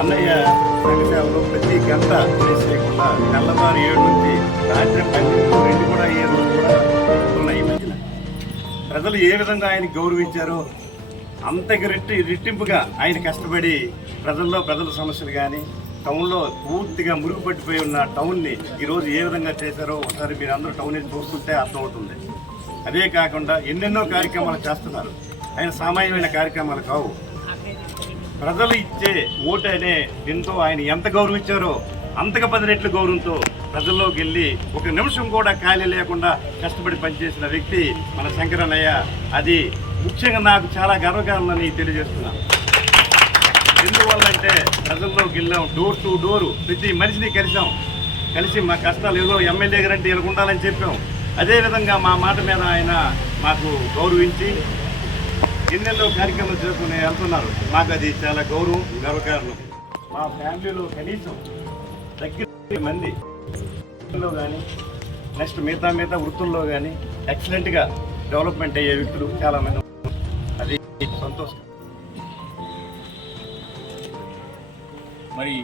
అన్నయ్య సంఘసేవలో ప్రతి గంట వేస్ట్ చేయకుండా తెల్లవారు 7 నుంచి రాత్రి 12 కూడా అయ్యే రోజు కూడా ఉన్నాయి. ఈ మధ్యన ప్రజలు ఏ విధంగా ఆయన గౌరవించారో అంతకి రెట్టింపుగా ఆయన కష్టపడి ప్రజల సమస్యలు కానీ టౌన్లో పూర్తిగా మురుగుపట్టిపోయి ఉన్న టౌన్ని ఈరోజు ఏ విధంగా చేశారో ఒకసారి మీరు అందరూ టౌన్ చూస్తుంటే అర్థమవుతుంది. అదే కాకుండా ఎన్నెన్నో కార్యక్రమాలు చేస్తున్నారు. ఆయన సామాన్యమైన కార్యక్రమాలు కావు. ప్రజలు ఇచ్చే ఓటు అనే దీంతో ఆయన ఎంత గౌరవించారో అంతకు 10 రెట్ల గౌరవంతో ప్రజల్లోకి వెళ్ళి ఒక నిమిషం కూడా ఖాళీ లేకుండా కష్టపడి పనిచేసిన వ్యక్తి మన శంకరన్నయ్య. అది ముఖ్యంగా నాకు చాలా గర్వకారణమని తెలియజేస్తున్నాను. ఎందువల్లంటే ప్రజల్లోకి వెళ్ళాం, డోర్ టు డోరు ప్రతి మనిషిని కలిసి మా కష్టాలు ఏదో ఎమ్మెల్యే గారంటే ఇలా ఉండాలని చెప్పాం. అదేవిధంగా మా మాట మీద ఆయన మాకు గౌరవించి ఎన్నెన్నో కార్యక్రమాలు చేసుకుని వెళ్తున్నారు. మాకు అది చాలా గర్వకారణం. మా ఫ్యామిలీలో కనీసం దగ్గర మంది కానీ నెక్స్ట్ మిగతా వృత్తుల్లో కానీ ఎక్సలెంట్గా డెవలప్మెంట్ అయ్యే వ్యక్తులు చాలామంది. అది సంతోషం. మరి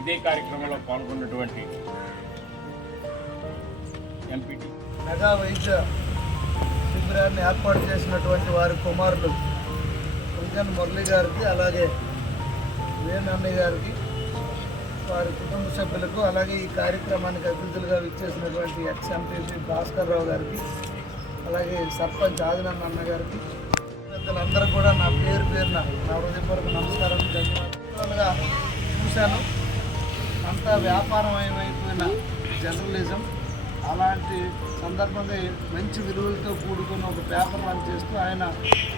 ఇదే కార్యక్రమంలో పాల్గొన్నటువంటి ఎంపీటీ మెగా వైద్య శిబిరాన్ని ఏర్పాటు చేసినటువంటి వారి కుమారులు కుంజన్ మురళి గారికి, అలాగే వేణన్నయ్య గారికి, వారి కుటుంబ సభ్యులకు, అలాగే ఈ కార్యక్రమానికి అతిథులుగా విచ్చేసినటువంటి ఎక్స్ ఎంపీపీ భాస్కర్ రావు గారికి, అలాగే సర్పంచ్ ఆదినాన్న అన్న గారికి, పెద్దలందరూ కూడా నా పేరున నా హృదయపూర్వక నమస్కారం, ధన్యవాదాలుగా చూశాను. అంతా వ్యాపారమయమైపోయిన జర్నలిజం. అలాంటి సందర్భంగా మంచి విలువలతో కూడుకున్న ఒక పేపర్ రన్ చేస్తూ ఆయన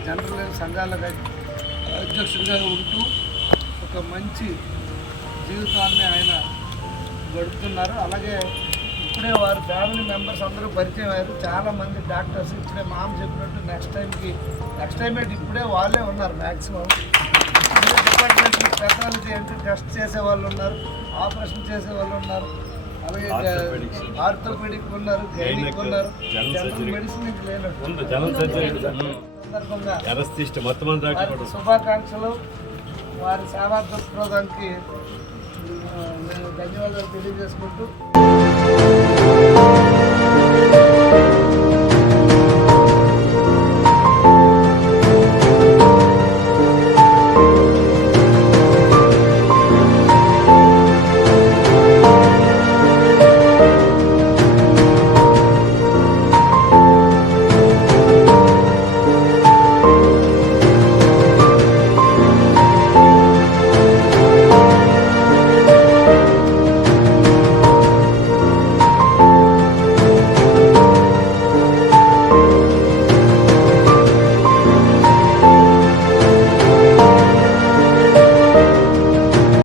జర్నలిజం సంఘాలకు అధ్యక్షుడిగా ఉంటూ ఒక మంచి జీవితాన్ని ఆయన గడుపుతున్నారు. అలాగే ఇప్పుడే వారి ఫ్యామిలీ మెంబర్స్ అందరూ పరిచయం అయ్యారు. చాలామంది డాక్టర్స్ ఇప్పుడే మామ చెప్పినట్టు నెక్స్ట్ టైం ఇప్పుడే వాళ్ళే ఉన్నారు. మ్యాక్సిమం డిపార్ట్మెంట్ పెథాలజీ ఏంటి టెస్ట్ చేసే వాళ్ళు ఉన్నారు, ఆపరేషన్ చేసే వాళ్ళు ఉన్నారు, అలాగే ఆర్థోపెడిక్ ఉన్నారు, గైనిక్ ఉన్నారు, మెడిసిన్ సందర్భంగా శుభాకాంక్షలు. వారి సేవా దృక్పథానికి నేను ధన్యవాదాలు తెలియజేసుకుంటూ